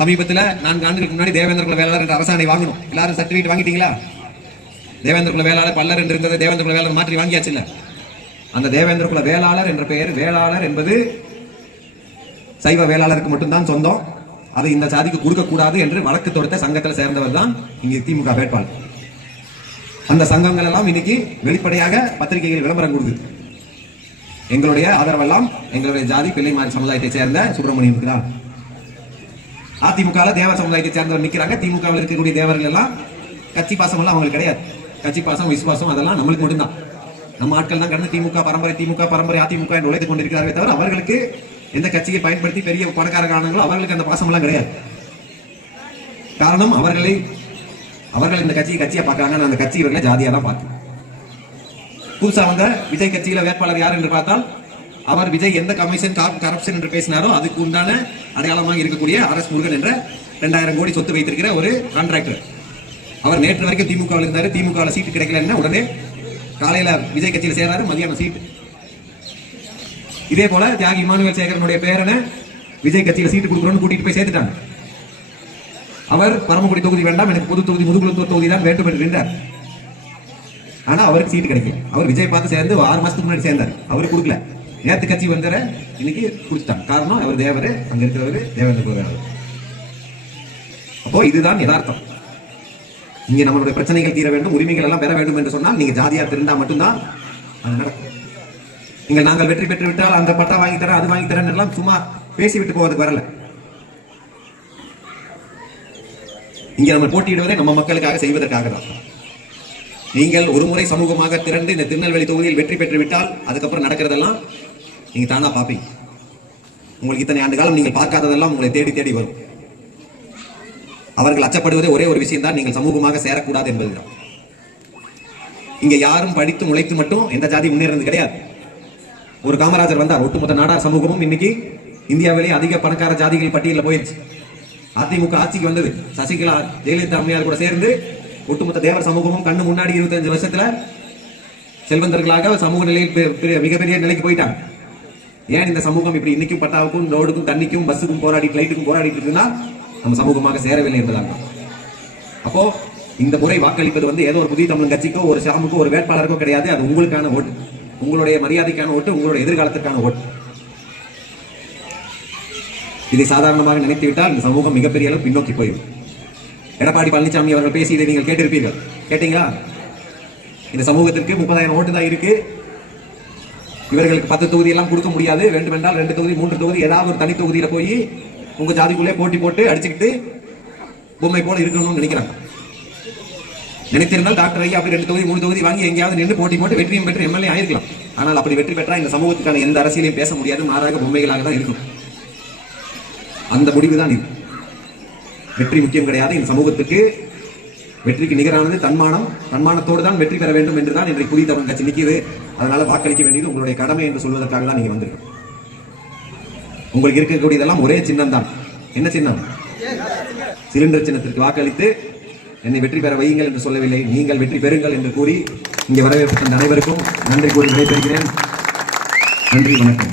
சமீபத்தில் 4 ஆண்டுகளுக்கு முன்னாடி தேவேந்திர குல வேளாளர் என்ற அரசாணை வாங்கணும். எல்லாரும் சர்டிபிகேட் வாங்கிட்டீங்களா? தேவேந்திர குல வேளாளர் பல்லர் என்று இருந்தது, தேவேந்திர குல வேளாளர் மாற்றி வாங்கியாச்சு. இல்ல, அந்த தேவேந்திர குல வேளாளர் என்ற பெயர், வேளாளர் என்பது சைவ வேளாளருக்கு மட்டும்தான் சொந்தம். அது இந்த சாதிக்கு கொடுக்க கூடாது என்று வழக்கு தொடுத்த சங்கத்தில் சேர்ந்தவர் தான் இங்கே திமுக வேட்பாளர். அந்த சங்கங்கள் எல்லாம் இன்னைக்கு வெளிப்படையாக பத்திரிகைகள் விளம்பரம் கொடுக்குது. எங்களுடைய ஆதரவெல்லாம் எங்களுடைய ஜாதி பிள்ளைமாரி சமுதாயத்தை சேர்ந்த சுப்பிரமணியம் தான். அதிமுக தேவர் சமுதாயத்தை சேர்ந்தவர் நிற்கிறாங்க. திமுக இருக்கக்கூடிய தேவர்கள் எல்லாம் கட்சி பாசம் எல்லாம் அவங்களுக்கு கிடையாது. கட்சி பாசம் விசுவாசம் அதெல்லாம் நம்மளுக்கு மட்டும்தான். நம்ம ஆட்கள் தான் கடந்து திமுக பரம்பரை அதிமுக என்று உழைத்துக் கொண்டிருக்கிறார்களே தவிர அவர்களுக்கு எந்த கட்சியை பயன்படுத்தி பெரிய பணக்கார காரணங்களோ அவர்களுக்கு அந்த பாசம் எல்லாம் கிடையாது. காரணம் அவர்கள் இந்த கட்சியை பார்க்கறாங்க, அந்த கட்சி இவர்களை ஜாதியா தான் பார்க்கும். புதுசா வந்த விஜய் கட்சியில வேட்பாளர் யார் என்று பார்த்தால் அவர் விஜய் எந்த கமிஷன் கரப்ஷன் என்று பேசினாரோ அதுக்கு உண்டான அடையாளமாக இருக்கக்கூடிய RS முருகன் என்ற 2000 கோடி சொத்து வைத்திருக்கிற ஒரு கான்ட்ராக்டர். அவர் நேற்று வரைக்கும் திமுக இருந்தாரு. திமுக சீட்டு கிடைக்கலன்னா உடனே காலையில விஜய் கட்சியில் சேராரு, மதியானம் சீட்டு. இதே போல தியாகி இமானுவேல் சேகரனுடைய பேரனை விஜய் கட்சியில சீட்டு கொடுக்குறோம்னு கூட்டிட்டு போய் சேர்த்துட்டாங்க. அவர் பரமக்குடி தொகுதி வேண்டாம், எனக்கு பொது தொகுதி முதுகுளத்தூர் தொகுதி தான் வேண்டும் என்று நின்றார். ஆனா அவருக்கு சீட்டு கிடைக்கல. அவர் விஜய் பார்த்து சேர்ந்து 6 மாசத்துக்கு முன்னாடி சேர்ந்தார். அவருக்கு கொடுக்கல. நேற்று கட்சி வந்தார இன்னைக்கு குடிச்சிட்டாங்க. காரணம் அவர் தேவரு, அங்க இருக்கிறவரு தேவேந்திர குல வேளாளர். அப்போ இதுதான் யதார்த்தம். இங்க நம்மளுடைய பிரச்சனைகள் தீர வேண்டும், உரிமைகள் எல்லாம் பெற வேண்டும் என்று சொன்னால் நீங்க ஜாதியா திருந்தா மட்டும்தான் அது நடக்கும். நீங்கள் நாங்கள் வெற்றி பெற்று விட்டால் அந்த பட்டா வாங்கி தரேன், அது வாங்கி தரேன் எல்லாம் சும்மா பேசிவிட்டு போவதுக்கு வரல. இங்க நம்ம போட்டியிடுவதை நம்ம மக்களுக்காக செய்வதற்காக தான். நீங்கள் ஒரு முறை சமூகமாக திரண்டு இந்த திருநெல்வேலி தொகுதியில் வெற்றி பெற்று விட்டால் அதுக்கப்புறம் நடக்கிறதெல்லாம் நீங்க தானா பார்ப்பீங்க. உங்களுக்கு இத்தனை ஆண்டு காலம் நீங்கள் பார்க்காததெல்லாம் உங்களை தேடி தேடி வரும். அவர்கள் அச்சப்படுவதே ஒரே ஒரு விஷயம் தான், நீங்கள் சமூகமாக சேரக்கூடாது என்பதுதான். இங்க யாரும் படித்து முளைத்து மட்டும் எந்த ஜாதி முன்னேறது கிடையாது. ஒரு காமராஜர் வந்தார், ஒட்டுமொத்த நாடார் சமூகமும் இன்னைக்கு இந்தியாவிலேயே அதிக பணக்கார ஜாதிகள் பட்டியலில் போயிடுச்சு. அதிமுக ஆட்சிக்கு வந்தது, சசிகலா ஜெயலலிதா அம்மையார் கூட சேர்ந்து ஒட்டுமொத்த தேவர் சமூகமும் கண்ணு முன்னாடி 25 வருஷத்துல செல்வந்தர்களாக சமூக நிலையில் மிகப்பெரிய நிலைக்கு போயிட்டாங்க. ஏன் இந்த சமூகம் இப்படி இன்னைக்கும் பட்டாவுக்கும் ரோடுக்கும் தண்ணிக்கும் பஸ்ஸுக்கும் போராடி லைட்டுக்கும் போராடிட்டு இருக்குன்னா நம்ம சமூகமாக சேரவில்லை என்பதாக. அப்போ இந்த முறை வாக்களிப்பது ஏதோ ஒரு புதிய தமிழ் கட்சிக்கோ ஒரு ஷாமுக்கோ ஒரு வேட்பாளருக்கோ கிடையாது. அது உங்களுக்கான ஓட்டு, உங்களுடைய மரியாதைக்கான ஓட்டு, உங்களுடைய எதிர்காலத்திற்கான ஓட்டு. இதை சாதாரணமாக நினைத்துவிட்டால் இந்த சமூகம் மிகப்பெரிய அளவு பின்னோக்கி போயிடும். எடப்பாடி பழனிசாமி அவர்கள் பேசி இதை நீங்கள் கேட்டிருப்பீர்கள். கேட்டீங்களா? இந்த சமூகத்திற்கு 30,000 ஓட்டு தான் இருக்கு, இவர்களுக்கு 10 தொகுதி எல்லாம் கொடுக்க முடியாது, வேண்டுமென்றால் 2 தொகுதி 3 தொகுதி ஏதாவது ஒரு தனி தொகுதியில போய் உங்க ஜாதிக்குள்ளே போட்டி போட்டு அடிச்சுக்கிட்டு பொம்மை போல இருக்கணும்னு நினைக்கிறாங்க. நினைத்திருந்தால் டாக்டர் ஐயா அப்படி 2 தொகுதி 3 தொகுதி வாங்கி எங்கேயாவது நின்று போட்டி போட்டு வெற்றியும் பெற்று MLA ஆயிருக்கலாம். ஆனால் அப்படி வெற்றி பெற்றா இந்த சமூகத்துக்கான எந்த அரசியலையும் பேச முடியாது, மாறாக பொம்மைகளாக தான் இருக்கும். அந்த முடிவு தான் இது. வெற்றி முக்கியம் கிடையாது. இந்த சமூகத்துக்கு வெற்றிக்கு நிகரானது தன்மானத்தோடு தான் வெற்றி பெற வேண்டும் என்றுதான் இன்றைக்கு புதிய தமிழ் கட்சி நிற்கிறது. அதனால வாக்களிக்க வேண்டியது உங்களுடைய கடமை என்று சொல்வதற்காக தான் நீங்க வந்திருக்கீங்க. உங்களுக்கு இருக்கக்கூடியதெல்லாம் ஒரே சின்னம் தான். என்ன சின்னம்? சிலிண்டர் சின்னத்திற்கு வாக்களித்து என்னை வெற்றி பெற வையுங்கள் என்று சொல்லவில்லை, நீங்கள் வெற்றி பெறுங்கள் என்று கூறி இங்கே வரவேற்பு அனைவருக்கும் நன்றி கூறி விடைபெறுகிறேன். நன்றி, வணக்கம்.